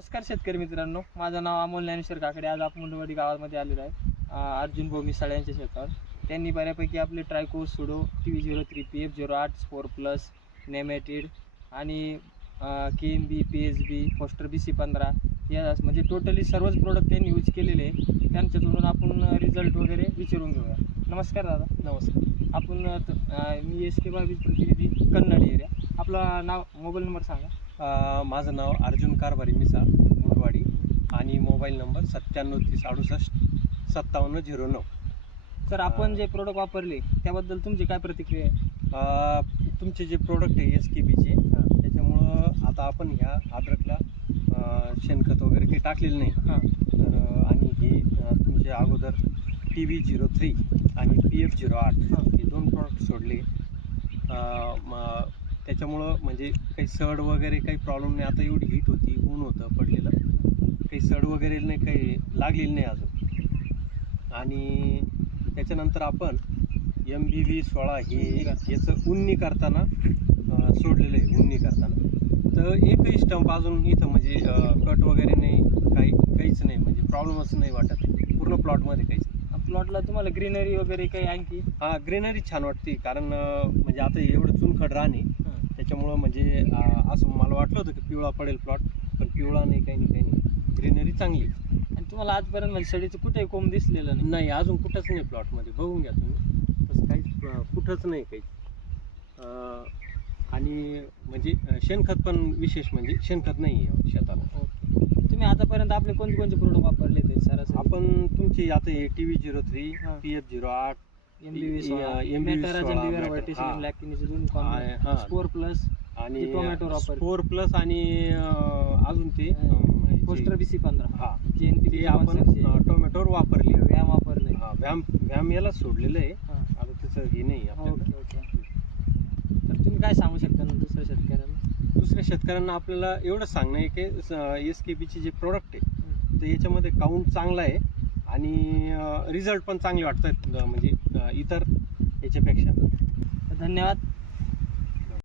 नमस्कार शेतकरी मित्रांनो, माझं नाव अमोल ज्ञानेश्वर काकडे. आज आपण मुंडवाडी गावामध्ये आलेलो आहे अर्जुन भाऊ मिसाळ यांच्या शेतावर. त्यांनी बऱ्यापैकी आपले tricho, pseudo, TV03, PF08, spore plus, नेमॅटिड आणि KMB, PSB, फोस्टर BC15 या म्हणजे टोटली सर्वच प्रोडक्ट त्यांनी यूज केलेले आहे. त्यांच्याकडून आपण रिझल्ट वगैरे विचारून घेऊया. नमस्कार दादा. नमस्कार. आपण मी SK बावीस प्रतिनिधी कन्नड एरिया. आपला नाव मोबाईल नंबर सांगा. माझं नाव अर्जुन कारभारी मिसाळ मुंडवाडी आणि मोबाईल नंबर 973068 5709. सर, आपण जे प्रोडक्ट वापरले त्याबद्दल तुमची काय प्रतिक्रिया आहे? तुमचे जे प्रोडक्ट आहे SKBचे, त्याच्यामुळं आता आपण ह्या अद्रकला शेणखत वगैरे काही टाकलेलं नाही. तर आणि हे तुमच्या अगोदर TV03 आणि PF08 हे दोन प्रोडक्ट सोडले. त्याच्यामुळं म्हणजे काही सड वगैरे काही प्रॉब्लेम नाही. आता एवढी हीट होती, ऊन होतं पडलेलं, काही सड वगैरे नाही, काही लागलेली नाही अजून. आणि त्याच्यानंतर आपण MBV16 हे याचं उन्नी करताना सोडलेलं आहे. उन्नी करताना तर एकही स्टंप अजून इथं म्हणजे कट वगैरे नाही, काहीच नाही, म्हणजे प्रॉब्लेमच नाही वाटत पूर्ण प्लॉटमध्ये काहीच. प्लॉटला तुम्हाला ग्रीनरी वगैरे काही आणखी? ग्रीनरी छान वाटते, कारण म्हणजे आता एवढं चुनखड राहणे त्याच्यामुळं म्हणजे असं मला वाटलं होतं की पिवळा पडेल प्लॉट, पण पिवळा नाही, काही नाही, ग्रीनरी चांगली. आणि तुम्हाला आजपर्यंत म्हणजे सडीचं कुठेही कोंब दिसलेलं नाही, अजून कुठंच नाही प्लॉटमध्ये. बघून घ्या तुम्ही, तसं काहीच कुठंच नाही काही. आणि म्हणजे शेणखत पण विशेष म्हणजे शेणखत नाही आहे शेताला. तुम्ही आतापर्यंत आपले कोणते प्रोडक्ट वापरले ते सरासरी? आपण तुमची आता हे TV03, PF08, स्पोर प्लस आणि टोमॅटो स्पोर प्लस आणि अजून ते फोस्टर BC15 ते आपण टोमॅटोवर वापरले. व्यायाम वापरले. व्यायाम याला सोडलेलं आहे. आता त्याचं हे नाही आपल्याला. तर तुम्ही काय सांगू शकता ना दुसऱ्या शेतकऱ्यांना? आपल्याला एवढं सांगणं आहे की SKBचे जे प्रोडक्ट आहे तर याच्यामध्ये काउंट चांगला आहे आणि रिझल्ट पण चांगले वाटत आहेत म्हणजे इतर याच्यापेक्षा. धन्यवाद.